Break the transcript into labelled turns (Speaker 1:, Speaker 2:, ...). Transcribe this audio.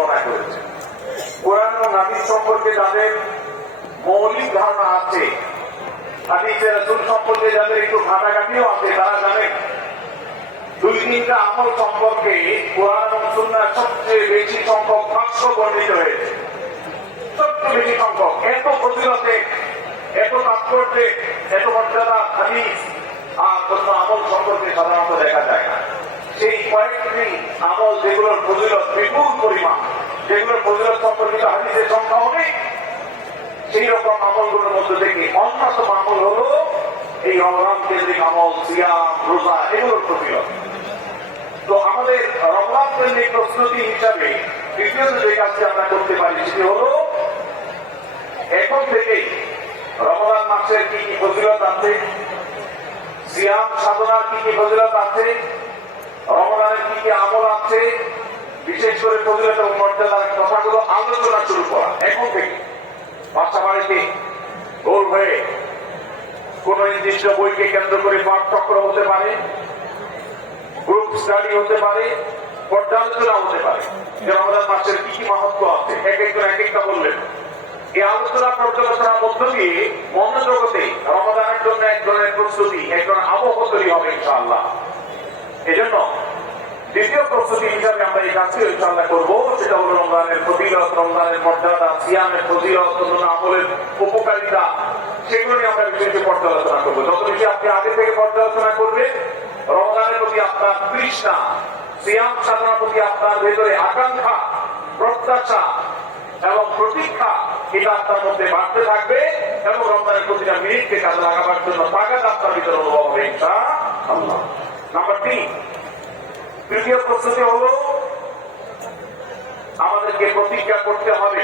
Speaker 1: বর্ণনা করেছে। কোরআন ও হাদিস সম্পর্কে যাদের মৌলিক ধারণা আছে। হাদিসের রসুল সম্পর্কে যাদের একটু ঘাটাঘাটিও আছে, তারা জানেন দুই তিনটা আমল সম্পর্কে কোরআন এবং সুন্নার সবচেয়ে বেশি সংখ্যক ভাষ্য বর্ণিত হয়েছে। সবচেয়ে বেশি সংখ্যক। এত ফজিলতে, এত তাৎপর্যে, এত মর্যাদা হাদিস আর কোন আমল সম্পর্কে সাধারণত দেখা যায় না। সেই কয়েকটি আমল যেগুলোর ফজিলত বিপুল পরিমাণ, যেগুলোর ফজিলত সম্পর্কিত হাদিসের সংখ্যা অনেক সেই রকম আমলগুলোর মধ্যে থেকে অন্যতম আমল হলো এই রমজান কেন্দ্রিক আমল, সিয়াম, রোজা, এগুলোর ফজিলত। তো আমাদের রমজান কেন্দ্রিক প্রস্তুতি হিসাবে দ্বিতীয়ত যে কাজটি আমরা করতে পারি সেটি হলো, এখন থেকেই রমজান মাসের কি কি ফজিলত আছে? সিয়াম সাধনার কি কি ফজিলত আছে? রমজানের কি কি আমল আছে? বিশেষ করে ফজিলত মর্যাদার কথাগুলো আলোচনা শুরু করা। এখন থেকে বাসা বাড়িতে গোল হয়ে কোন নির্দিষ্ট বইকে কেন্দ্র করে পাঠ চক্র হতে পারে গ্রুপ স্টাডি হতে পারে পর্যালোচনা হতে পারে। যে রমজান মাসের কি কি মাহাত্ম আছে? এক একজন এক একটা বললেন। এই আলোচনা পর্যালোচনার মধ্য দিয়ে মনোজগতে রমজানের জন্য এক ধরনের প্রস্তুতি, এক ধরনের আবহ তৈরি হবে ইনশাআল্লাহ। এজন্য দ্বিতীয় প্রস্তুতি হিসাবে আমরা এই কাজটি ইনশাআল্লাহ করব। সেটা হলো রমজানের ফজিলত রমজানের মর্যাদা, সিয়ামের ফজিলত অন্যান্য আমলের উপকারিতা, সেগুলো নিয়ে আমরা বিশেষ পর্যালোচনা করব। যত বেশি আপনি আগে থেকে পর্যালোচনা করবেন, রমজানের প্রতি আপনার তৃষ্ণা, সিয়াম সাধনার প্রতি আপনার ভেতরে আকাঙ্ক্ষা, প্রত্যাশা এবং প্রতীক্ষা এটা আপনার মধ্যে বাড়তে থাকবে এবং রমজানের প্রতিটা মিনিটকে কাজে লাগাবার জন্য তাগাদ আপনার ভিতরে অনুভব হবে নাম্বার তিন, তৃতীয় প্রস্তুতি হলো, আমাদেরকে প্রতিজ্ঞা করতে হবে